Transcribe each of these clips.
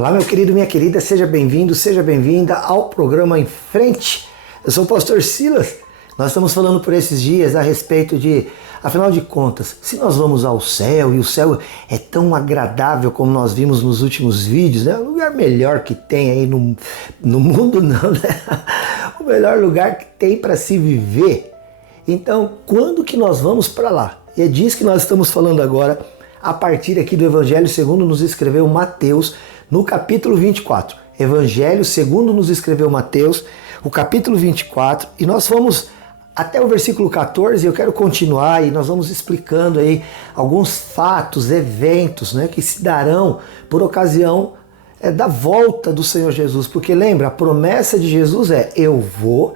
Olá, meu querido, minha querida, seja bem-vindo, seja bem-vinda ao programa Em Frente. Eu sou o pastor Silas. Nós estamos falando por esses dias a respeito de, afinal de contas, se nós vamos ao céu, e o céu é tão agradável como nós vimos nos últimos vídeos, né? O lugar melhor que tem aí no mundo não, né? O melhor lugar que tem para se viver. Então, quando que nós vamos para lá? E é disso que nós estamos falando agora, a partir aqui do Evangelho segundo nos escreveu Mateus, no capítulo 24. Evangelho segundo nos escreveu Mateus, o capítulo 24, e nós vamos até o versículo 14, eu quero continuar e nós vamos explicando aí alguns fatos, eventos, né, que se darão por ocasião da volta do Senhor Jesus, porque lembra, a promessa de Jesus é: eu vou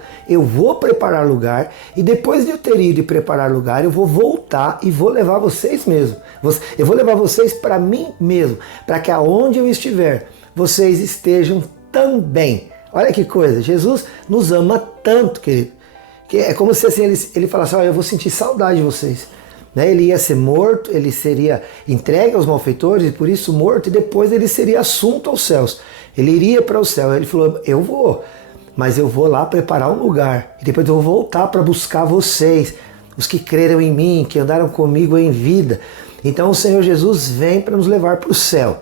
preparar lugar, e depois de eu ter ido e preparar lugar, eu vou voltar e vou levar vocês mesmo. Eu vou levar vocês para mim mesmo, para que aonde eu estiver, vocês estejam também. Olha que coisa, Jesus nos ama tanto, querido, que é como se assim, ele falasse: eu vou sentir saudade de vocês. Ele ia ser morto, ele seria entregue aos malfeitores, e por isso morto, e depois ele seria assunto aos céus. Ele iria para o céu. Ele falou: eu vou, mas eu vou lá preparar um lugar, e depois eu vou voltar para buscar vocês, os que creram em mim, que andaram comigo em vida. Então o Senhor Jesus vem para nos levar para o céu.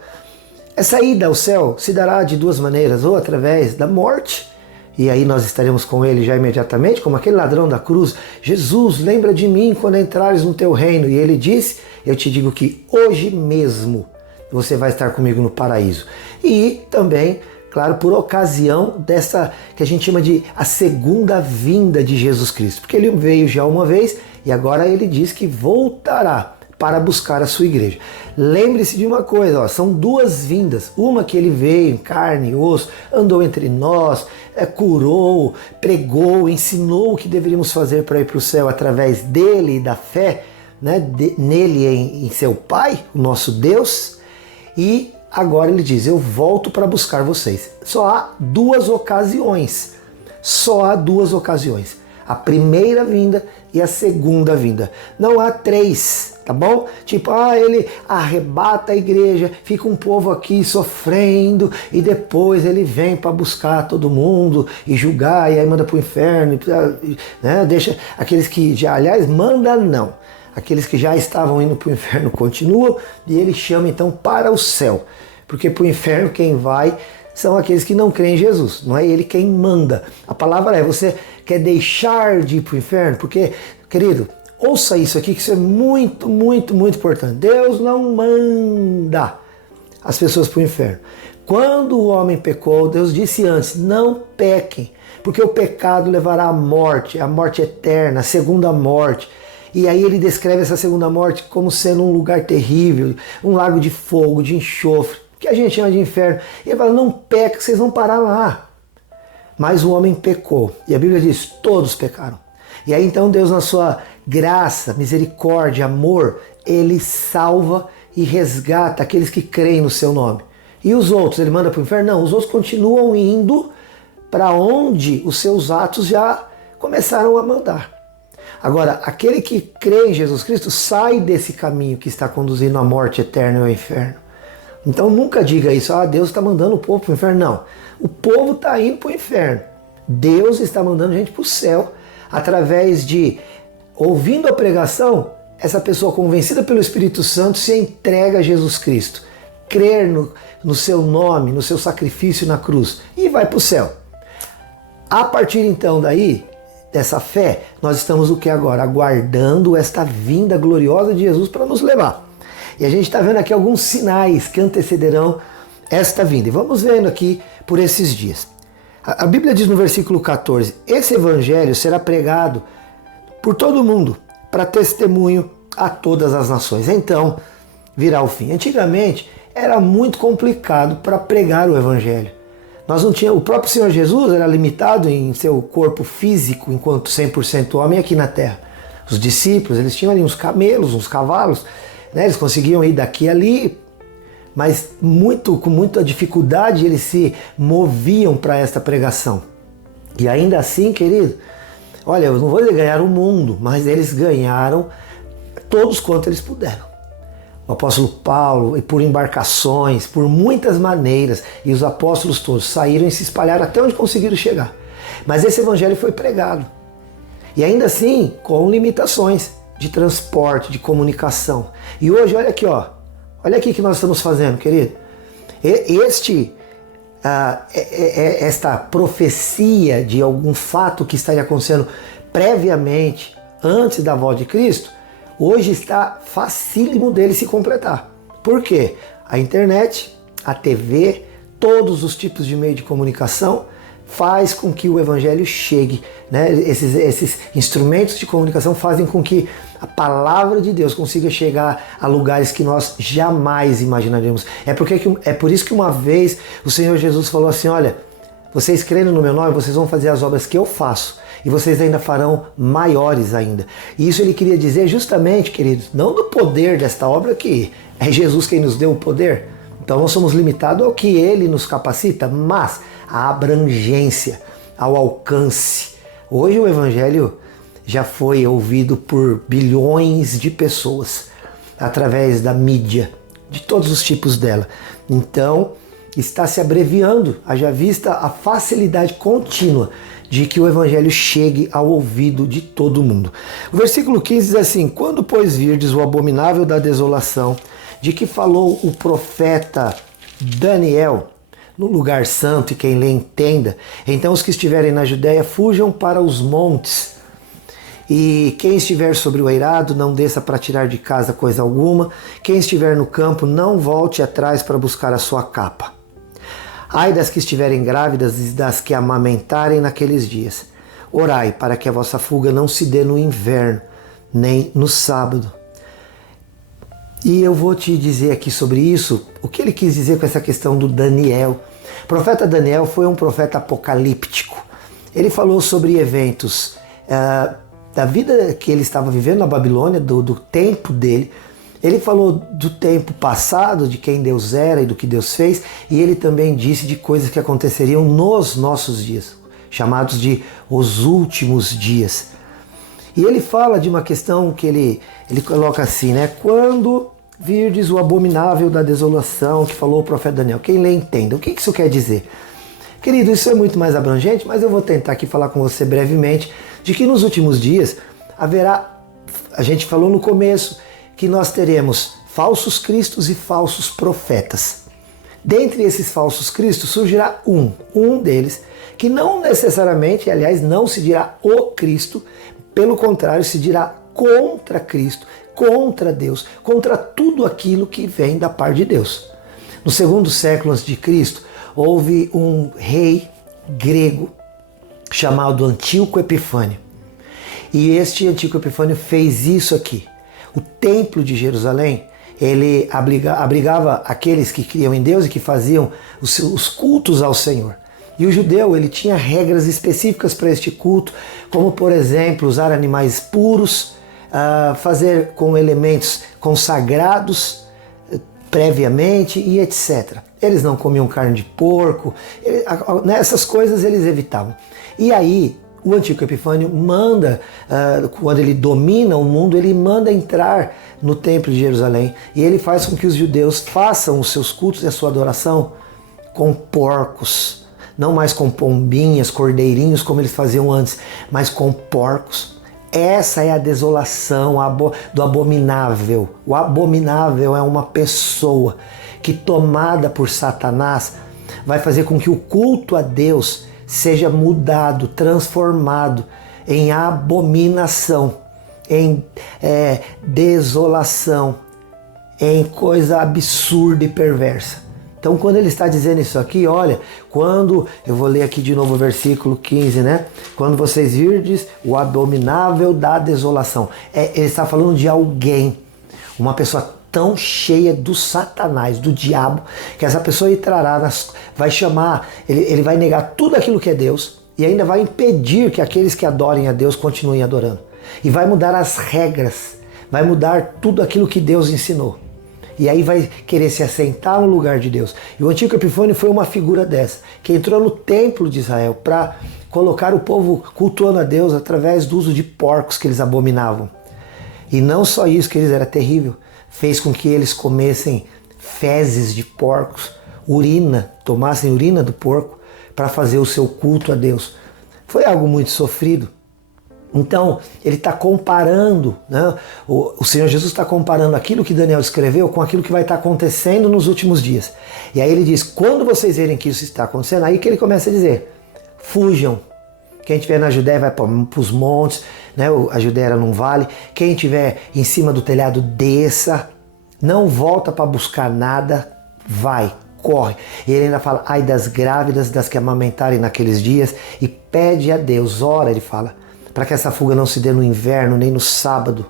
Essa ida ao céu se dará de duas maneiras: ou através da morte, e aí nós estaremos com ele já imediatamente, como aquele ladrão da cruz. Jesus, lembra de mim quando entrares no teu reino. E ele disse: eu te digo que hoje mesmo você vai estar comigo no paraíso. E também, claro, por ocasião dessa que a gente chama de a segunda vinda de Jesus Cristo. Porque ele veio já uma vez e agora ele diz que voltará para buscar a sua igreja. Lembre-se de uma coisa, são duas vindas. Uma que ele veio em carne e osso, andou entre nós, curou, pregou, ensinou o que deveríamos fazer para ir para o céu através dele e da fé, né, nele em seu Pai, o nosso Deus. E agora ele diz: eu volto para buscar vocês. Só há duas ocasiões. Só há duas ocasiões. A primeira vinda e a segunda vinda. Não há três, tá bom? Tipo, ele arrebata a igreja, fica um povo aqui sofrendo e depois ele vem para buscar todo mundo e julgar, e aí manda para o inferno, né? Deixa aqueles que já, aliás, manda não. Aqueles que já estavam indo para o inferno continuam, e ele chama então para o céu. Porque para o inferno quem vai são aqueles que não creem em Jesus, não é ele quem manda. A palavra é: você quer deixar de ir para o inferno? Porque, querido, ouça isso aqui, que isso é muito, muito, muito importante. Deus não manda as pessoas para o inferno. Quando o homem pecou, Deus disse antes: não pequem, porque o pecado levará à morte, a morte eterna, a segunda morte. E aí ele descreve essa segunda morte como sendo um lugar terrível, um lago de fogo, de enxofre, que a gente chama de inferno. E ele fala: não peca, vocês vão parar lá. Mas o homem pecou. E a Bíblia diz: todos pecaram. E aí então Deus, na sua graça, misericórdia, amor, ele salva e resgata aqueles que creem no seu nome. E os outros, ele manda para o inferno? Não, os outros continuam indo para onde os seus atos já começaram a mandar. Agora, aquele que crê em Jesus Cristo sai desse caminho que está conduzindo à morte eterna e ao inferno. Então nunca diga isso: Deus está mandando o povo para o inferno. Não, o povo está indo para o inferno. Deus está mandando gente para o céu, através de, ouvindo a pregação, essa pessoa convencida pelo Espírito Santo se entrega a Jesus Cristo, crer no seu nome, no seu sacrifício na cruz, e vai para o céu. A partir então daí, dessa fé, nós estamos o que agora? Aguardando esta vinda gloriosa de Jesus para nos levar. E a gente está vendo aqui alguns sinais que antecederão esta vinda. E vamos vendo aqui por esses dias. A Bíblia diz no versículo 14: esse evangelho será pregado por todo mundo, para testemunho a todas as nações. Então virá o fim. Antigamente era muito complicado para pregar o evangelho. Nós não tínhamos, o próprio Senhor Jesus era limitado em seu corpo físico, enquanto 100% homem aqui na terra. Os discípulos, eles tinham ali uns camelos, uns cavalos, né? Eles conseguiam ir daqui e ali, mas com muita dificuldade eles se moviam para esta pregação. E ainda assim, querido, olha, eu não vou dizer ganhar o mundo, mas eles ganharam todos quanto eles puderam. o apóstolo Paulo, e por embarcações, por muitas maneiras, e os apóstolos todos saíram e se espalharam até onde conseguiram chegar. Mas esse evangelho foi pregado. E ainda assim, com limitações de transporte, de comunicação. E hoje, olha aqui, ó. Olha aqui o que nós estamos fazendo, querido. Esta profecia de algum fato que estaria acontecendo previamente, antes da volta de Cristo, hoje está facílimo dele se completar. Por quê? A internet, a TV, todos os tipos de meio de comunicação faz com que o evangelho chegue, né? Esses instrumentos de comunicação fazem com que a palavra de Deus consiga chegar a lugares que nós jamais imaginaríamos. É por isso que uma vez o Senhor Jesus falou assim, olha, vocês crendo no meu nome, vocês vão fazer as obras que eu faço e vocês ainda farão maiores ainda. E isso ele queria dizer justamente, queridos, não do poder desta obra, que é Jesus quem nos deu o poder. Então nós somos limitados ao que ele nos capacita, mas a abrangência, ao alcance. Hoje o evangelho já foi ouvido por bilhões de pessoas através da mídia, de todos os tipos dela. Então está se abreviando, haja vista a facilidade contínua de que o evangelho chegue ao ouvido de todo mundo. O versículo 15 diz assim, quando pois virdes o abominável da desolação, de que falou o profeta Daniel, no lugar santo, e quem lê entenda, então os que estiverem na Judéia fujam para os montes, e quem estiver sobre o eirado não desça para tirar de casa coisa alguma, quem estiver no campo não volte atrás para buscar a sua capa. Ai das que estiverem grávidas e das que amamentarem naqueles dias. Orai para que a vossa fuga não se dê no inverno, nem no sábado. E eu vou te dizer aqui sobre isso, o que ele quis dizer com essa questão do Daniel. O profeta Daniel foi um profeta apocalíptico. Ele falou sobre eventos da vida que ele estava vivendo na Babilônia, do tempo dele. Ele falou do tempo passado, de quem Deus era e do que Deus fez, e ele também disse de coisas que aconteceriam nos nossos dias, chamados de os últimos dias. E ele fala de uma questão que ele coloca assim, né? Quando virdes o abominável da desolação, que falou o profeta Daniel. Quem lê entenda. O que isso quer dizer? Querido, isso é muito mais abrangente, mas eu vou tentar aqui falar com você brevemente de que nos últimos dias haverá, a gente falou no começo, que nós teremos falsos cristos e falsos profetas. Dentre esses falsos cristos surgirá um deles, que não necessariamente, aliás, não se dirá o Cristo, pelo contrário, se dirá contra Cristo, contra Deus, contra tudo aquilo que vem da parte de Deus. No segundo século antes de Cristo, houve um rei grego chamado Antíoco Epifânio. E este Antíoco Epifânio fez isso aqui. O templo de Jerusalém, ele abrigava aqueles que criam em Deus e que faziam os cultos ao Senhor. E o judeu, ele tinha regras específicas para este culto, como por exemplo, usar animais puros, fazer com elementos consagrados previamente e etc. Eles não comiam carne de porco, essas coisas eles evitavam. E aí, o Antíoco Epifânio manda, quando ele domina o mundo, ele manda entrar no templo de Jerusalém e ele faz com que os judeus façam os seus cultos e a sua adoração com porcos, não mais com pombinhas, cordeirinhos como eles faziam antes, mas com porcos. Essa é a desolação do abominável. O abominável é uma pessoa que, tomada por Satanás, vai fazer com que o culto a Deus seja mudado, transformado em abominação, em desolação, em coisa absurda e perversa. Então, quando ele está dizendo isso aqui, olha, eu vou ler aqui de novo o versículo 15, né? Quando vocês virdes o abominável da desolação. Ele está falando de alguém, uma pessoa tão cheia do Satanás, do diabo, que essa pessoa entrará, vai chamar, ele vai negar tudo aquilo que é Deus e ainda vai impedir que aqueles que adorem a Deus continuem adorando. E vai mudar as regras, vai mudar tudo aquilo que Deus ensinou. E aí vai querer se assentar no lugar de Deus. E o Antíoco Epifânio foi uma figura dessa, que entrou no templo de Israel para colocar o povo cultuando a Deus através do uso de porcos que eles abominavam. E não só isso, que eles era terrível. fez com que eles comessem fezes de porcos, tomassem urina do porco para fazer o seu culto a Deus. Foi algo muito sofrido. Então, ele está comparando, né? O Senhor Jesus está comparando aquilo que Daniel escreveu com aquilo que vai estar acontecendo nos últimos dias. E aí ele diz, quando vocês verem que isso está acontecendo, aí que ele começa a dizer, fujam. Quem estiver na Judéia vai para os montes, né? A Judéia era num vale. Quem estiver em cima do telhado, desça. Não volta para buscar nada, vai, corre. E ele ainda fala, ai das grávidas, das que amamentarem naqueles dias, e pede a Deus, ora, ele fala, para que essa fuga não se dê no inverno, nem no sábado.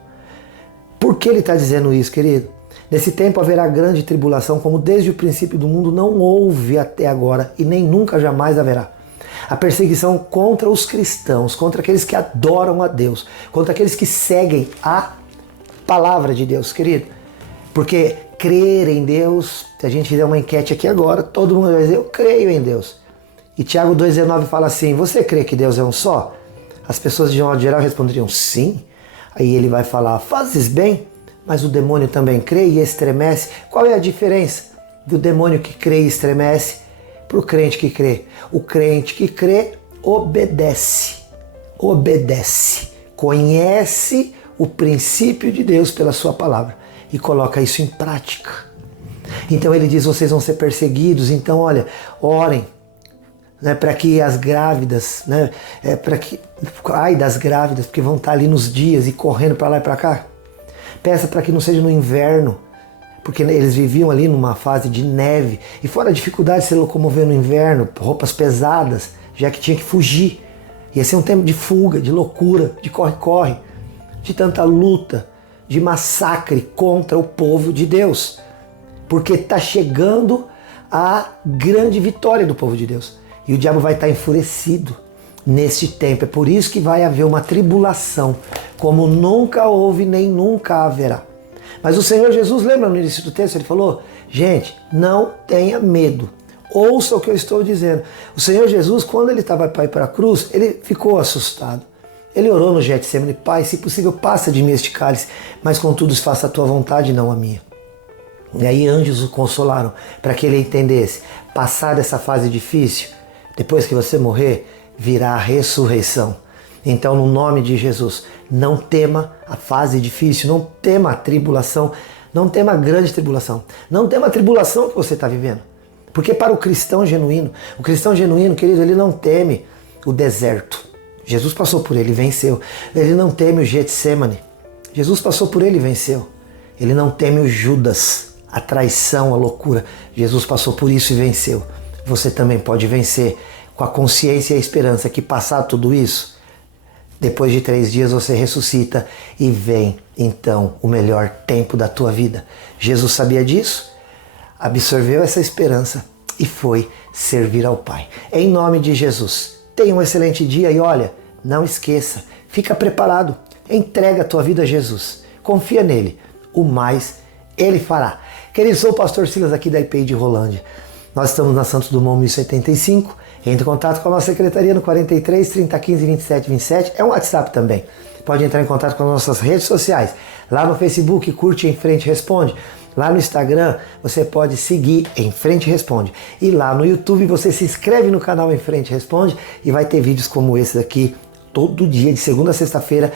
Por que ele está dizendo isso, querido? Nesse tempo haverá grande tribulação, como desde o princípio do mundo não houve até agora, e nem nunca jamais haverá. A perseguição contra os cristãos, contra aqueles que adoram a Deus, contra aqueles que seguem a palavra de Deus, querido. Porque crer em Deus, se a gente fizer uma enquete aqui agora, todo mundo vai dizer, eu creio em Deus. E Tiago 2,19 fala assim, você crê que Deus é um só? As pessoas de modo geral responderiam sim. Aí ele vai falar, fazes bem, mas o demônio também crê e estremece. Qual é a diferença do demônio que crê e estremece para o crente que crê? O crente que crê obedece, conhece o princípio de Deus pela sua palavra e coloca isso em prática. Então ele diz, vocês vão ser perseguidos, então olha, orem, né, para que as grávidas, né, ai das grávidas, porque vão estar ali nos dias e correndo para lá e para cá. Peça para que não seja no inverno, porque eles viviam ali numa fase de neve, e fora a dificuldade de se locomover no inverno, roupas pesadas, já que tinha que fugir. Ia ser um tempo de fuga, de loucura, de corre-corre, de tanta luta, de massacre contra o povo de Deus. Porque está chegando a grande vitória do povo de Deus. E o diabo vai estar enfurecido nesse tempo. É por isso que vai haver uma tribulação, como nunca houve nem nunca haverá. Mas o Senhor Jesus, lembra no início do texto, ele falou, gente, não tenha medo. Ouça o que eu estou dizendo. O Senhor Jesus, quando ele estava para ir para a cruz, ele ficou assustado. Ele orou no Getsemane, Pai, se possível, passa de mim este cálice, mas contudo faça a tua vontade e não a minha. E aí anjos o consolaram para que ele entendesse, passar dessa fase difícil, depois que você morrer, virá a ressurreição. Então, no nome de Jesus, não tema a fase difícil, não tema a tribulação, não tema a grande tribulação, não tema a tribulação que você está vivendo. Porque para o cristão genuíno, querido, ele não teme o deserto. Jesus passou por ele e venceu. Ele não teme o Getsemane. Jesus passou por ele e venceu. Ele não teme o Judas, a traição, a loucura. Jesus passou por isso e venceu. Você também pode vencer com a consciência e a esperança que passar tudo isso, depois de 3 dias você ressuscita e vem então o melhor tempo da tua vida. Jesus sabia disso, absorveu essa esperança e foi servir ao Pai. Em nome de Jesus, tenha um excelente dia e olha, não esqueça, fica preparado, entrega a tua vida a Jesus, confia nele, o mais ele fará. Querido, sou o pastor Silas aqui da IPI de Rolândia. Nós estamos na Santos Dumont 1075. Entre em contato com a nossa secretaria no 43 30 15 27 27. É um WhatsApp também. Pode entrar em contato com as nossas redes sociais. Lá no Facebook, curte Em Frente Responde. Lá no Instagram, você pode seguir Em Frente Responde. E lá no YouTube, você se inscreve no canal Em Frente Responde e vai ter vídeos como esse daqui todo dia, de segunda a sexta-feira,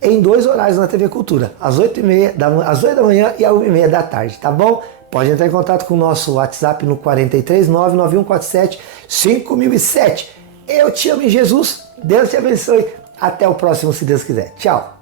em 2 horários na TV Cultura, às 8 da manhã e às 1h30 da tarde, tá bom? Pode entrar em contato com o nosso WhatsApp no 43 99147 5007. Eu te amo em Jesus, Deus te abençoe, até o próximo se Deus quiser. Tchau!